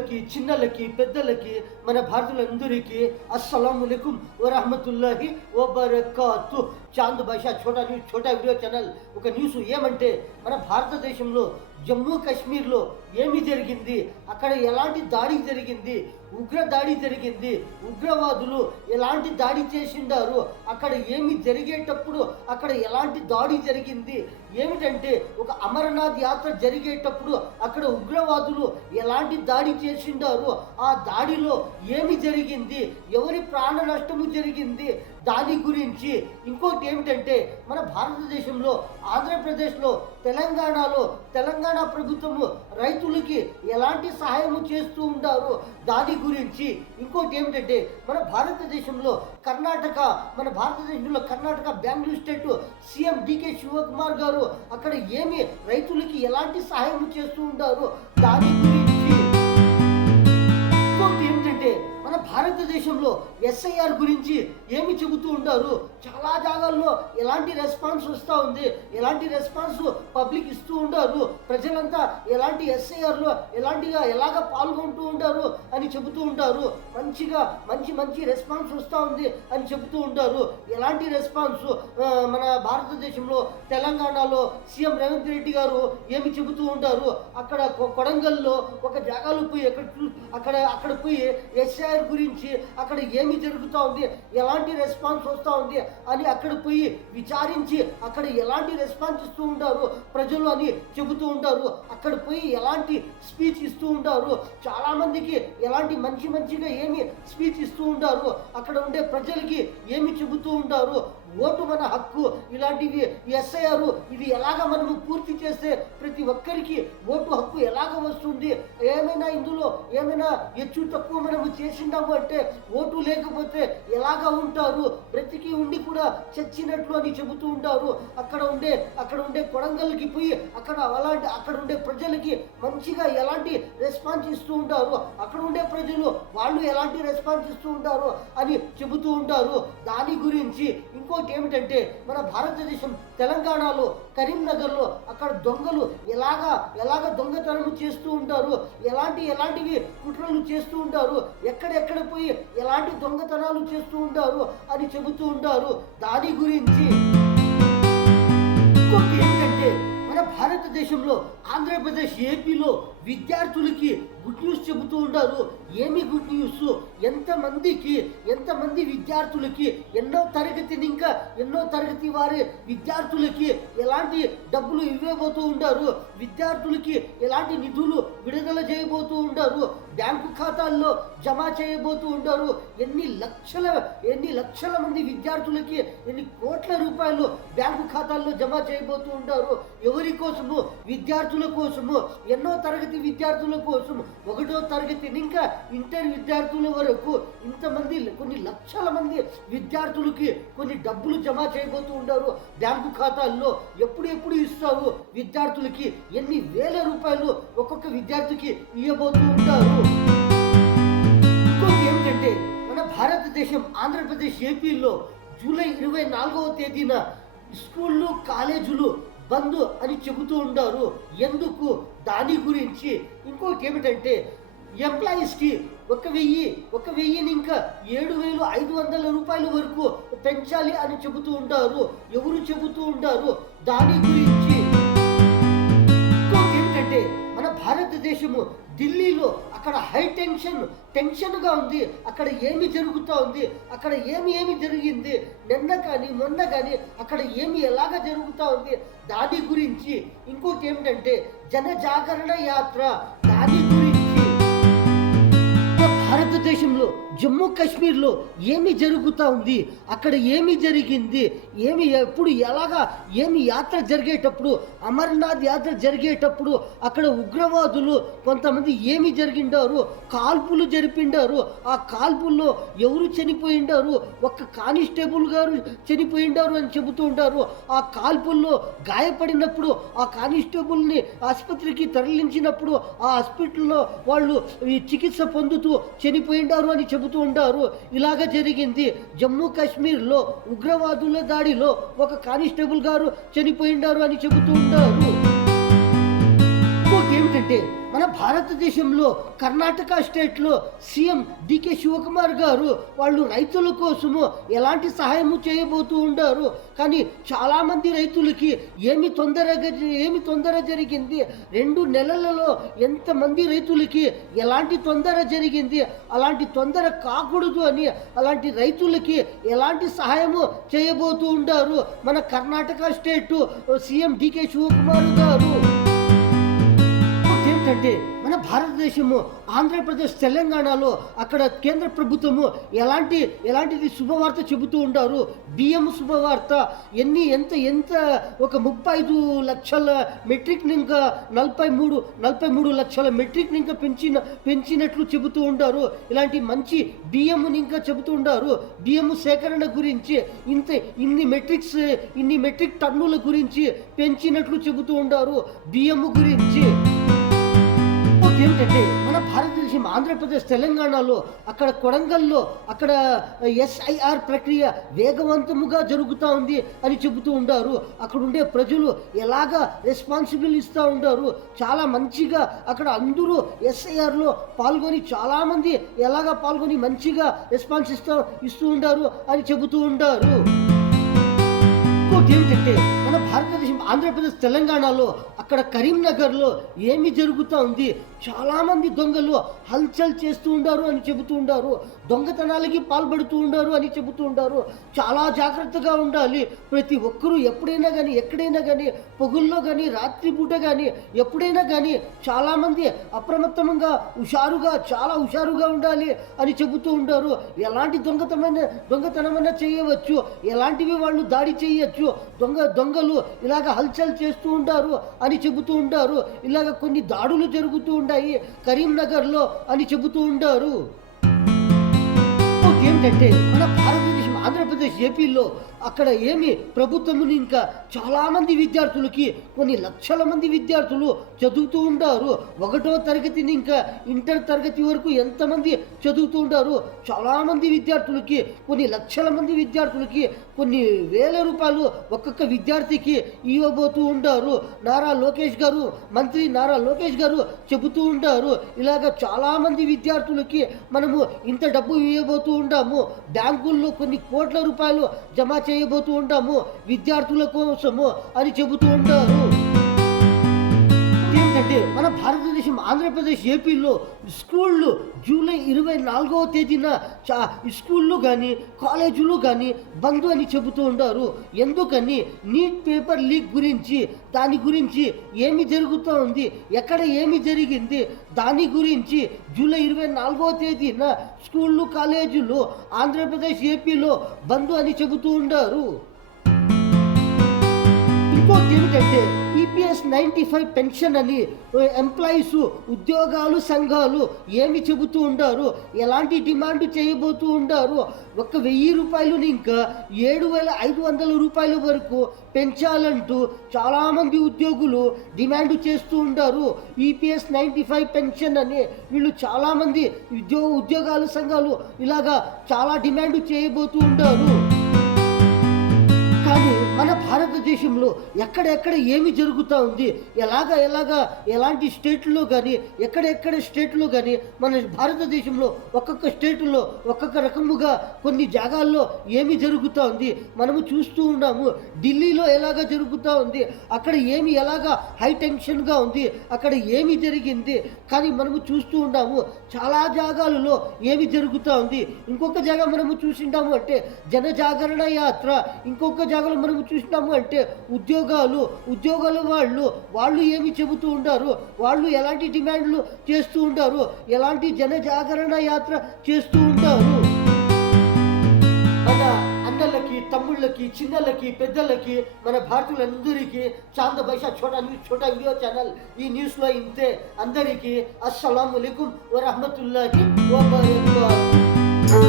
యువకులకి, చిన్నలకి, పెద్దలకి, మన భారతీయులందరికీ అస్సలాముఅలైకుం వరహమతుల్లాహి వబరకాతు. చాంద్ భాషా ఛోటా వీడియో ఛానల్. ఒక న్యూస్ ఏమంటే, మన భారతదేశంలో జమ్మూ కాశ్మీర్లో ఏమి జరిగింది, అక్కడ ఎలాంటి దాడి జరిగింది, ఉగ్ర దాడి జరిగింది, ఉగ్రవాదులు ఎలాంటి దాడి చేసిండారు, అక్కడ ఏమి జరిగేటప్పుడు అక్కడ ఎలాంటి దాడి జరిగింది, ఏమిటంటే ఒక అమరనాథ్ యాత్ర జరిగేటప్పుడు అక్కడ ఉగ్రవాదులు ఎలాంటి దాడి చేసిండారు, ఆ దాడిలో ఏమి జరిగింది, ఎవరి ప్రాణ నష్టము జరిగింది, దాని గురించి. ఇంకోటి ఏమిటంటే, మన భారతదేశంలో ఆంధ్రప్రదేశ్లో తెలంగాణ ప్రభుత్వము రైతులకి ఎలాంటి సహాయము చేస్తూ ఉంటారు దాని గురించి. ఇంకోటి ఏమిటంటే, మన భారతదేశంలో కర్ణాటక బెంగళూరు స్టేట్ సీఎం డికే శివకుమార్ గారు అక్కడ ఏమి రైతులకి ఎలాంటి సహాయం చేస్తూ ఉంటారు దాని గురించి. ఇంకోటి ఏమిటంటే, మన భారతదేశంలో ఎస్ఐఆర్ గురించి ఏమి చెబుతూ ఉంటారు, చాలా జాగాల్లో ఎలాంటి రెస్పాన్స్ వస్తూ ఉంది, ఎలాంటి రెస్పాన్స్ పబ్లిక్ ఇస్తూ ఉంటారు, ప్రజలంతా ఎలాంటి ఎస్ఐఆర్లో ఎలాగ పాల్గొంటూ ఉంటారు అని చెబుతూ ఉంటారు. మంచి రెస్పాన్స్ వస్తూ ఉంది అని చెబుతూ ఉంటారు. ఎలాంటి రెస్పాన్స్ మన భారతదేశంలో తెలంగాణలో సీఎం రేవంత్ రెడ్డి గారు ఏమి చెబుతూ ఉంటారు, అక్కడ కొడంగల్లో ఒక జాగాలు పోయి అక్కడ పోయి ఎస్ఐఆర్ గురించి అక్కడ ఏమి జరుగుతూ ఉంది, ఎలాంటి రెస్పాన్స్ వస్తూ ఉంది అని అక్కడ పోయి విచారించి అక్కడ ఎలాంటి రెస్పాన్స్ ఇస్తూ ఉంటారు ప్రజలు అని చెబుతూ ఉంటారు. అక్కడ పోయి ఎలాంటి స్పీచ్ ఇస్తూ ఉంటారు, చాలా మందికి ఎలాంటి మంచిగా ఏమి స్పీచ్ ఇస్తూ ఉంటారు, అక్కడ ఉండే ప్రజలకి ఏమి చెబుతూ ఉంటారు, ఓటు మన హక్కు, ఇలాంటివి ఎస్ఐఆర్ ఇది ఎలాగ మనము పూర్తి చేస్తే ప్రతి ఒక్కరికి ఓటు హక్కు ఎలాగ వస్తుంది, ఇందులో ఏమైనా హెచ్చు తక్కువ మనము చేసిండాము అంటే ఓటు లేకపోతే ఎలాగ ఉంటారు, బ్రతికి ఉండి కూడా చచ్చినట్లు అని చెబుతూ ఉంటారు. అక్కడ ఉండే కొడంగల్కి పోయి అక్కడ ఉండే ప్రజలకి మంచిగా ఎలాంటి రెస్పాన్స్ ఇస్తూ ఉంటారు, అక్కడ ఉండే ప్రజలు వాళ్ళు ఎలాంటి రెస్పాన్స్ ఇస్తూ ఉంటారు అని చెబుతూ ఉంటారు. దాని గురించి. ఇంకోటి ఏమిటంటే, మన భారతదేశం తెలంగాణలో కరీంనగర్లో అక్కడ దొంగలు ఎలాగ దొంగతనం చేస్తూ ఉంటారు, ఎలాంటివి కుట్రలు చేస్తూ ఉంటారు, ఎక్కడెక్కడ పోయి ఎలాంటి దొంగతనాలు చేస్తూ ఉంటారు అని చెబుతూ ఉంటారు. దాని గురించి. ఇంకోటి ఏంటంటే, మన భారతదేశంలో ఆంధ్రప్రదేశ్ ఏపీలో విద్యార్థులకి గుడ్ న్యూస్ చెబుతూ ఉంటారు. ఏమి గుడ్ న్యూస్, ఎంతమంది విద్యార్థులకి ఎన్నో తరగతి వారి విద్యార్థులకి ఎలాంటి డబ్బులు ఇవ్వబోతూ ఉంటారు, విద్యార్థులకి ఎలాంటి నిధులు విడుదల చేయబోతూ ఉంటారు, బ్యాంకు ఖాతాల్లో జమ చేయబోతూ ఉంటారు, ఎన్ని లక్షల మంది విద్యార్థులకి ఎన్ని కోట్ల రూపాయలు బ్యాంకు ఖాతాల్లో జమ చేయబోతూ ఉంటారు. ఎవరి కోసము? విద్యార్థుల కోసము. ఎన్నో తరగతి విద్యార్థుల కోసం, 1వ తరగతి ఇంకా ఇంటర్ విద్యార్థుల వరకు కొన్ని లక్షల మంది విద్యార్థులకి కొన్ని డబ్బులు జమ చేయబోతూ ఉంటారు బ్యాంకు ఖాతాల్లో. ఎప్పుడు ఇస్తారు విద్యార్థులకి, ఎన్ని వేల రూపాయలు ఒక్కొక్క విద్యార్థికి ఇవ్వబోతూ ఉంటారు. ఇంకోటి ఏమిటంటే, మన భారతదేశం ఆంధ్రప్రదేశ్ ఏపీలో జూలై 24వ తేదీన స్కూళ్ళు కాలేజీలు బంద్ అని చెబుతూ ఉంటారు. ఎందుకు? దాని గురించి. ఇంకోటి ఏమిటంటే, ఎంప్లాయీస్కి 1,000 ఇంకా 7,500 రూపాయల వరకు పెంచాలి అని చెబుతూ ఉంటారు. ఎవరు చెబుతూ ఉంటారు? దాని గురించి. ఇంకోటి ఏమిటంటే, మన భారతదేశము ఢిల్లీలో అక్కడ హై టెన్షన్గా ఉంది. అక్కడ ఏమి జరుగుతూ ఉంది, అక్కడ ఏమి జరిగింది, నిన్న కానీ మొన్న కానీ అక్కడ ఎలాగ జరుగుతూ ఉంది దాని గురించి. ఇంకోటి ఏమిటంటే, జనజాగరణ యాత్ర. దాని గురించి. భారతదేశంలో జమ్మూ కాశ్మీర్లో ఏమి జరుగుతూ ఉంది, అక్కడ ఏమి జరిగింది, ఎప్పుడు యాత్ర జరిగేటప్పుడు, అమర్నాథ్ యాత్ర జరిగేటప్పుడు అక్కడ ఉగ్రవాదులు కొంతమంది ఏమి జరిగిండారు, కాల్పులు జరిపిండారు. ఆ కాల్పుల్లో ఎవరు చనిపోయిండారు? ఒక్క కానిస్టేబుల్ గారు చనిపోయిండారు అని చెబుతూ ఉంటారు. ఆ కాల్పుల్లో గాయపడినప్పుడు ఆ కానిస్టేబుల్ని ఆసుపత్రికి తరలించినప్పుడు ఆ హాస్పిటల్లో వాళ్ళు చికిత్స పొందుతూ చనిపోయిండారు అని చెబుతూ ఉంటారు. ఇలాగ జరిగింది. జమ్మూ కాశ్మీర్లో ఉగ్రవాదుల దాడిలో ఒక కానిస్టేబుల్ గారు చనిపోయిండారు అని చెబుతూ ఉంటారు. ఇంకోటి ఏమిటంటే, మన భారతదేశంలో కర్ణాటక స్టేట్లో సీఎం డికే శివకుమార్ గారు వాళ్ళు రైతుల కోసము ఎలాంటి సహాయము చేయబోతూ ఉండారు. కానీ చాలామంది రైతులకి ఏమి తొందర జరిగింది, 2 నెలలలో ఎంతమంది రైతులకి ఎలాంటి తొందర జరిగింది, అలాంటి తొందర కాకూడదు అని అలాంటి రైతులకి ఎలాంటి సహాయము చేయబోతూ ఉండారు మన కర్ణాటక స్టేట్ సీఎం డికే శివకుమార్ గారు. ఏంటంటే మన భారతదేశము ఆంధ్రప్రదేశ్ తెలంగాణలో అక్కడ కేంద్ర ప్రభుత్వము ఎలాంటిది శుభవార్త చెబుతూ ఉంటారు. బియ్యం శుభవార్త ఎంత ఒక 35 లక్షల మెట్రిక్ ఇంకా 43 లక్షల మెట్రిక్ ఇంకా పెంచినట్లు చెబుతూ ఉంటారు. ఇలాంటి మంచి బియ్యముని ఇంకా చెబుతూ ఉంటారు. బియ్యము సేకరణ గురించి ఇన్ని మెట్రిక్ టన్నుల గురించి పెంచినట్లు చెబుతూ ఉంటారు. బియ్యము గురించి ఏంటంటే మన భారతదేశం ఆంధ్రప్రదేశ్ తెలంగాణలో అక్కడ కొడంగల్లో అక్కడ ఎస్ఐఆర్ ప్రక్రియ వేగవంతముగా జరుగుతూ ఉంది అని చెబుతూ ఉంటారు. అక్కడ ఉండే ప్రజలు ఎలాగా రెస్పాన్సిబుల్ ఇస్తూ ఉంటారు, చాలా మంచిగా అక్కడ అందరూ ఎస్ఐఆర్లో పాల్గొని చాలామంది ఎలాగా పాల్గొని మంచిగా రెస్పాన్స్ ఇస్తూ ఉంటారు అని చెబుతూ ఉంటారు. ఏమిటంటే మన భారతదేశం ఆంధ్రప్రదేశ్ తెలంగాణలో అక్కడ కరీంనగర్లో ఏమి జరుగుతూ ఉంది, చాలామంది దొంగలు హల్చల్ చేస్తూ ఉండారు అని చెబుతూ ఉండారు. దొంగతనాలకి పాల్పడుతూ ఉండారు అని చెబుతూ ఉంటారు. చాలా జాగ్రత్తగా ఉండాలి. ప్రతి ఒక్కరూ ఎప్పుడైనా కానీ ఎక్కడైనా కానీ పొగుల్లో కానీ రాత్రిపూట కానీ ఎప్పుడైనా కానీ చాలామంది అప్రమత్తంగా చాలా హుషారుగా ఉండాలి అని చెబుతూ ఉంటారు. ఎలాంటి దొంగతనమైనా చేయవచ్చు, ఎలాంటివి వాళ్ళు దాడి చేయొచ్చు. దొంగలు ఇలాగ హల్చల్ చేస్తూ ఉంటారు అని చెబుతూ ఉంటారు. ఇలాగ కొన్ని దాడులు జరుగుతూ ఉంటాయి కరీంనగర్లో అని చెబుతూ ఉంటారు. ఏమిటంటే మన భారతదేశం ఆంధ్రప్రదేశ్ ఏపీలో అక్కడ ప్రభుత్వము ఇంకా చాలామంది విద్యార్థులకి కొన్ని లక్షల మంది విద్యార్థులు చదువుతూ ఉంటారు. 1వ తరగతి ఇంకా ఇంటర్ తరగతి వరకు ఎంతమంది చదువుతూ ఉంటారు. చాలామంది విద్యార్థులకి కొన్ని లక్షల మంది విద్యార్థులకి కొన్ని వేల రూపాయలు ఒక్కొక్క విద్యార్థికి ఇవ్వబోతూ ఉంటారు. మంత్రి నారా లోకేష్ గారు చెబుతూ ఉంటారు. ఇలాగ చాలామంది విద్యార్థులకి మనము ఇంత డబ్బు ఇవ్వబోతూ ఉంటాము, బ్యాంకుల్లో కొన్ని కోట్ల రూపాయలు జమ చేయబోతూ ఉంటాము విద్యార్థుల కోసము అని చెబుతూ ఉంటారు. ఏంటంటే మన భారతదేశం ఆంధ్రప్రదేశ్ ఏపీలో స్కూళ్ళు జూలై 24వ తేదీన స్కూళ్ళు కానీ కాలేజీలు కానీ బంద్ అని చెబుతూ ఉంటారు. ఎందుకని నీట్ పేపర్ లీక్ గురించి దాని గురించి ఏమి జరుగుతూ ఉంది, ఎక్కడ ఏమి జరిగింది దాని గురించి జూలై 24వ తేదీన స్కూళ్ళు కాలేజీలు ఆంధ్రప్రదేశ్ ఏపీలో బంద్ అని చెబుతూ ఉంటారు. ఇంకోటి ఏమిటంటే ఈపీఎస్ 95 పెన్షన్ అని ఎంప్లాయీస్ ఉద్యోగాలు సంఘాలు ఏమి చెబుతూ ఉంటారు, ఎలాంటి డిమాండ్ చేయబోతూ ఉంటారు. 1,000 రూపాయలు ఇంకా 7,500 రూపాయల వరకు పెంచాలంటూ చాలామంది ఉద్యోగులు డిమాండ్ చేస్తూ ఉంటారు. ఈపీఎస్ 95 పెన్షన్ అని వీళ్ళు చాలామంది ఉద్యోగాలు సంఘాలు ఇలాగా చాలా డిమాండ్ చేయబోతూ ఉంటారు. కానీ మన భారతదేశంలో ఎక్కడెక్కడ ఏమి జరుగుతూ ఉంది, ఎలాంటి స్టేట్లో కానీ ఎక్కడెక్కడ స్టేట్లో కానీ మన భారతదేశంలో ఒక్కొక్క స్టేట్లో ఒక్కొక్క రకముగా కొన్ని జాగాల్లో ఏమి జరుగుతూ ఉంది మనము చూస్తూ ఉన్నాము. ఢిల్లీలో ఎలాగ జరుగుతూ ఉంది, అక్కడ ఎలాగా హై టెన్షన్గా ఉంది, అక్కడ ఏమి జరిగింది కానీ మనము చూస్తూ ఉన్నాము. చాలా జాగాలలో ఏమి జరుగుతూ ఉంది. ఇంకొక జాగా మనము చూసింటాము అంటే జనజాగరణ యాత్ర, ఇంకొక జాగాలో మనము చూసినాము అంటే ఉద్యోగాల వాళ్ళు ఏమి చెబుతూ ఉంటారు, వాళ్ళు ఎలాంటి డిమాండ్లు చేస్తూ ఉంటారు, ఎలాంటి జనజాగరణ యాత్ర చేస్తూ ఉంటారు. మన అన్నలకి తమ్ముళ్ళకి చిన్నలకి పెద్దలకి మన భారతీయులందరికీ చాంద బైషా ఛోటా వీడియో ఛానల్ ఈ న్యూస్లో ఇంతే. అందరికీ అస్సలాము అలైకుం వరహమతుల్లాహి వబరకాతుహు.